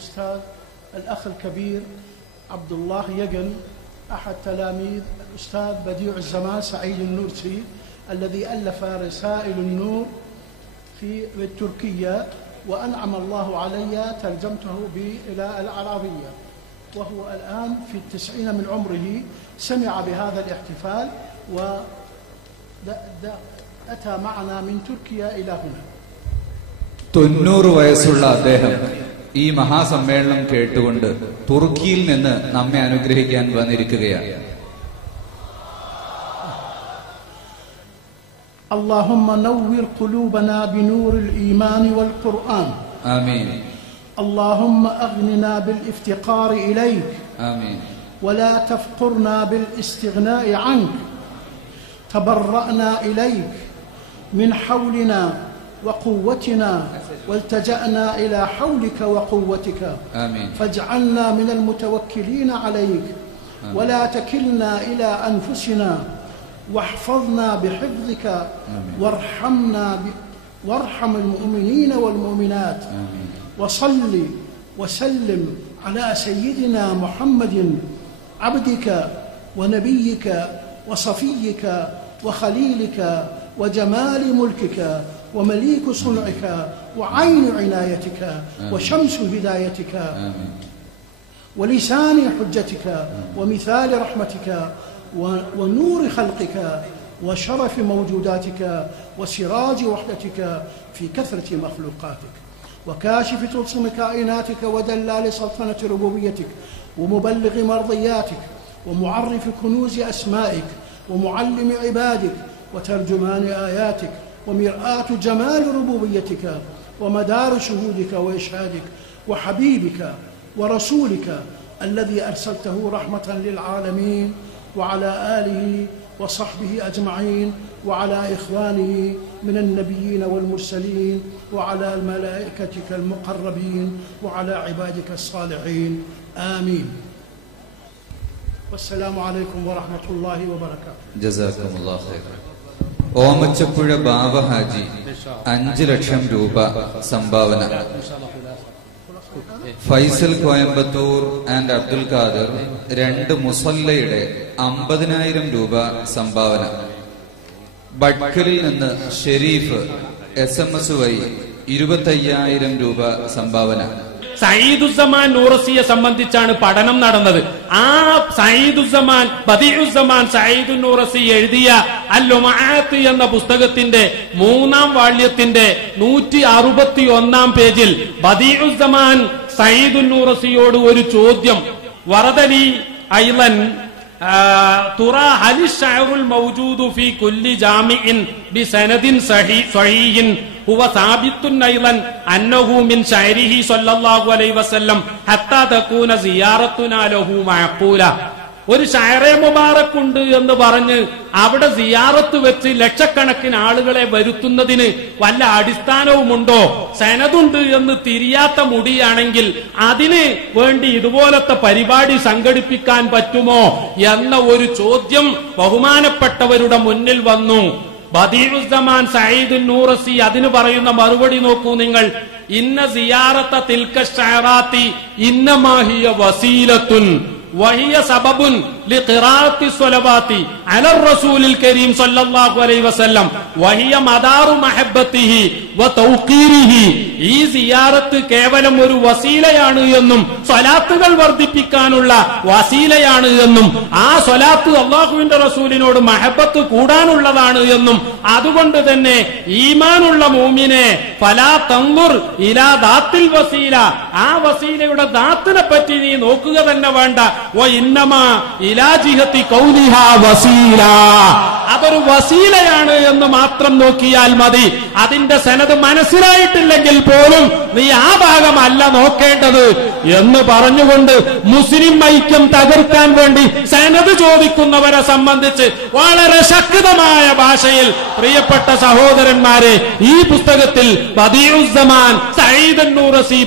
الأستاذ الأخ الكبير عبد الله يقن أحد تلاميذ الأستاذ بديع الزمان سعيد النورسي الذي ألف رسائل النور في التركية، وأنعم الله علي ترجمته إلى العربية، وهو الآن في 90 من عمره. سمع بهذا الاحتفال وأتى معنا من تركيا إلى هنا. 90 വയസ്സുള്ള അദ്ദേഹം ഈ മഹാസമ്മേളനം കേട്ടുകൊണ്ട് തുർക്കിയിൽ നിന്ന് നമ്മെ അനുഗ്രഹിക്കാൻ വന്നിരിക്കുകയാണ്. اللهم نور قلوبنا بنور الإيمان والقرآن. آمين. اللهم أغننا بالافتقار إليك. آمين. ولا تفقرنا بالاستغناء عنك. تبرأنا إليك من حولنا وقوتنا والتجأنا إلى حولك وقوتك. آمين. فاجعلنا من المتوكلين عليك. آمين. ولا تكلنا إلى أنفسنا واحفظنا بحفظك. وارحمنا وارحم المؤمنين والمؤمنات. وصل وسلم على سيدنا محمد عبدك ونبيك وصفيك وخليلك وجمال ملكك ومليك صنعك وعين عنايتك وشمس هدايتك ولسان حجتك ومثال رحمتك ونور خلقك وشرف موجوداتك وسراج وحدتك في كثرة مخلوقاتك وكاشف طلسم كائناتك ودلال سلطنة ربوبيتك ومبلغ مرضياتك ومعرف كنوز أسمائك ومعلم عبادك وترجمان آياتك ومرآة جمال ربوبيتك ومدار شهودك وإشهادك وحبيبك ورسولك الذي أرسلته رحمة للعالمين وعلى آله وصحبه أجمعين وعلى إخوانه من النبيين والمرسلين وعلى الملائكة المقربين وعلى عبادك الصالحين. آمين. والسلام عليكم ورحمة الله وبركاته. جزاكم الله خير. ഓമച്ചപ്പുഴ ബാബ ഹാജി 5 ലക്ഷം രൂപ സംഭാവന. ഫൈസൽ കോയമ്പത്തൂർ ആൻഡ് അബ്ദുൽ ഖാദർ 2 മുസല്ലയുടെ 50,000 രൂപ സംഭാവന. ബഡ്കലിൽ നിന്ന് ഷെരീഫ് SMS വഴി 25,000 രൂപ സംഭാവന. സയ്യിദുസ്സമാൻ നൂറസിയെ സംബന്ധിച്ചാണ് പഠനം നടന്നത്. ആ സയ്യിദുസ്സമാൻ ബദീഉസ്സമാൻ സയ്യിദുൻ നൂറസി എഴുതിയ അൽ-ലുമആത്ത് എന്ന പുസ്തകത്തിന്റെ 3-ാം വാള്യത്തിന്റെ 161-ാം പേജിൽ ബദീഉസ്സമാൻ സയ്യിദുൻ നൂറസിയോട് ഒരു ചോദ്യം. വറദലി ഐളൻ തുറാ ഹൽ ശഅറുൽ മൗജൂദു ഫീ കുല്ലി ജാമിഇൻ ബിസനദിൻ സഹീഹിൻ ഹുവ സാബിത്തുൻ ഐളൻ അന്നഹു മിൻ ശഅരിഹി സ്വല്ലല്ലാഹു അലൈഹി വസല്ലം ഹത്താ തകൂന സിയാറത്തുനാ ലഹു മഅഖൂല. ഒരു ഷഅറെ മുബാറക് ഉണ്ട് എന്ന് പറഞ്ഞ് അവിടെ സിയാറത്ത് വെച്ച് ലക്ഷക്കണക്കിന് ആളുകളെ വരുത്തുന്നതിന് വല്ല അടിസ്ഥാനവുമുണ്ടോ? സനദുണ്ട് എന്ന് തിരിയാത്ത മുടിയാണെങ്കിൽ അതിന് വേണ്ടി ഇതുപോലത്തെ പരിപാടി സംഘടിപ്പിക്കാൻ പറ്റുമോ എന്ന ഒരു ചോദ്യം ബഹുമാനപ്പെട്ടവരുടെ മുന്നിൽ വന്നു. ബദീഉസ്സമാൻ സയ്യിദുൻ നൂറസി അതിന് പറയുന്ന മറുപടി നോക്കൂ നിങ്ങൾ. ഇന്ന സിയാറത്ത തിൽക ശഅറാത്തി ഇന്നമാ ഹിയ വസീലത്തുൻ വഹിയ സബബുൻ ലിഖിറാഅത്തി സ്വലവാത്തി അലർ റസൂലിൽ കരീം സ്വല്ലല്ലാഹു അലൈഹി വസല്ലം വഹിയ മദാറു മഹബ്ബത്തിഹി വതൗഖീരിഹി. ഈ സിയാറത്ത് കേവലം ഒരു വസീലയാണ് എന്നും സ്വലാത്തുകൾ വർദ്ധിപ്പിക്കാനുള്ള വസീലയാണ് എന്നും ആ സ്വലാത്ത് അല്ലാഹുവിന്റെ റസൂലിനോട് മഹബ്ബത്ത് കൂടാനുള്ളതാണ് എന്നും അതുകൊണ്ട് തന്നെ ഈമാനുള്ള മുഅ്മിനെ ഫലാ തൻദുർ ഇലാ ദാത്തിൽ വസീല, ആ വസീലയുടെ ദാത്തിനെ പറ്റി നീ നോക്കുക തന്നെ വേണ്ട. വ ഇന്നമാ ഇലാ ജിഹത്തി കൗനിഹാ വസീല, അതൊരു വസീലയാണ് എന്ന് മാത്രം നോക്കിയാൽ മതി. അതിന്റെ സനദ് മനസ്സിലായിട്ടില്ലെങ്കിൽ പോലും നീ ആ ഭാഗമല്ല നോക്കേണ്ടത് എന്ന് പറഞ്ഞുകൊണ്ട് മുസ്ലിം ഐക്യം തകർക്കാൻ വേണ്ടി സനദ് ചോദിക്കുന്നവരെ സംബന്ധിച്ച് വളരെ ശക്തമായ ഭാഷയിൽ പ്രിയപ്പെട്ട സഹോദരന്മാരെ ഈ പുസ്തകത്തിൽ ബദീഉസ്സമാൻ സയ്യിദുൻ നൂറസി